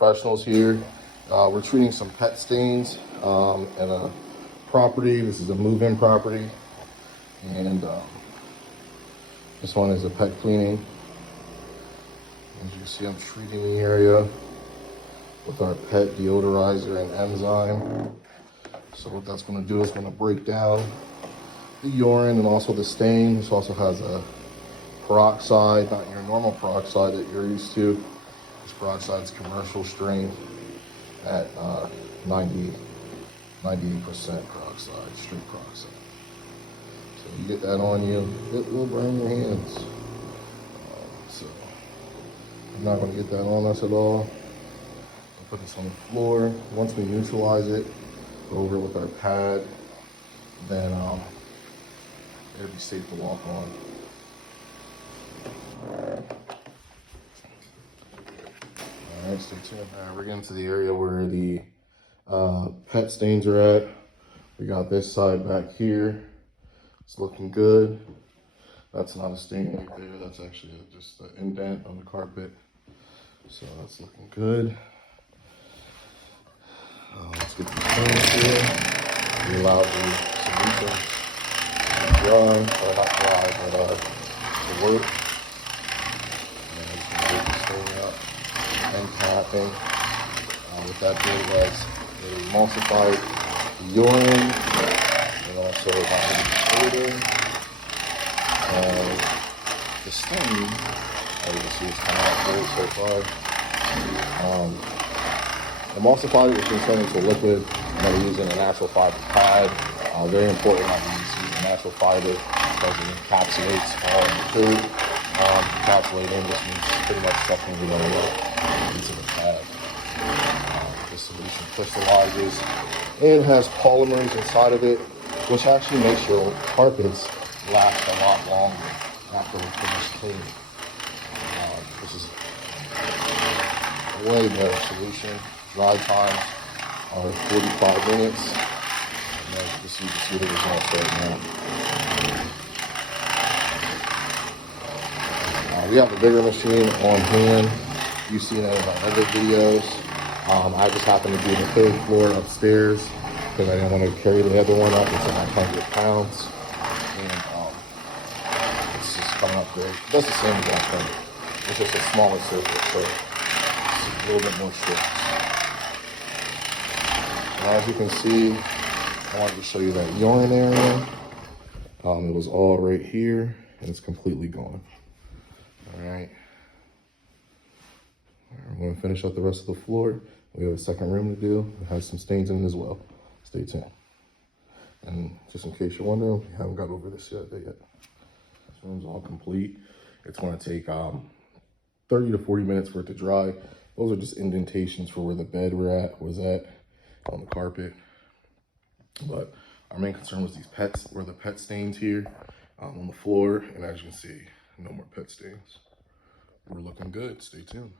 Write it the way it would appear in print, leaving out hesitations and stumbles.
professionals here. We're treating some pet stains at a property. This is a move-in property. And this one is a pet cleaning. As you can see, I'm treating the area with our pet deodorizer and enzyme. So what that's going to do is going to break down the urine and also the stain. This also has a peroxide, not your normal peroxide that you're used to. This peroxide is commercial strength at 98% peroxide, straight peroxide. So you get that on you, it will burn your hands. So I'm not going to get that on us at all. I'll put this on the floor. Once we neutralize it, go over it with our pad, then it'll be safe to walk on. All right, stay tuned. All right, we're getting to the area where the pet stains are at. We got this side back here. It's looking good. That's not a stain right there. That's actually just an indent on the carpet. So that's looking good. Let's get these stains here. We allow the solution to dry, or not dry, but to work. And then we can move the stain up and tapping. What that did was it emulsified the urine and also the odor. The stain, as you can see, it's coming out good so far. Emulsified it, which is turned into a liquid. And we're using a natural fiber pad. Very important that we use a natural fiber because it encapsulates all the food. Encapsulating just means pretty much sucking it all into the pad. The solution crystallizes and has polymers inside of it, which actually makes your carpets last a lot longer after we finish cleaning. This is a way better solution. Dry times are 45 minutes. And as you can see the results right now. We have a bigger machine on hand. You've seen it in our other videos. I just happened to do the third floor upstairs because I didn't want to carry the other one up. It's about 100 pounds. And it's just coming up great. It does the same exact thing. It's just a smaller surface, so it's a little bit more strict. And as you can see, I wanted to show you that urine area. It was all right here, and it's completely gone. All right. I'm going to finish up the rest of the floor. We have a second room to do. It has some stains in it as well. Stay tuned. And just in case you're wondering, we haven't got over this yet. This room's all complete. It's going to take 30 to 40 minutes for it to dry. Those are just indentations for where the bed was at on the carpet. But our main concern was these pets, were the pet stains here on the floor. And as you can see, no more pet stains. We're looking good. Stay tuned.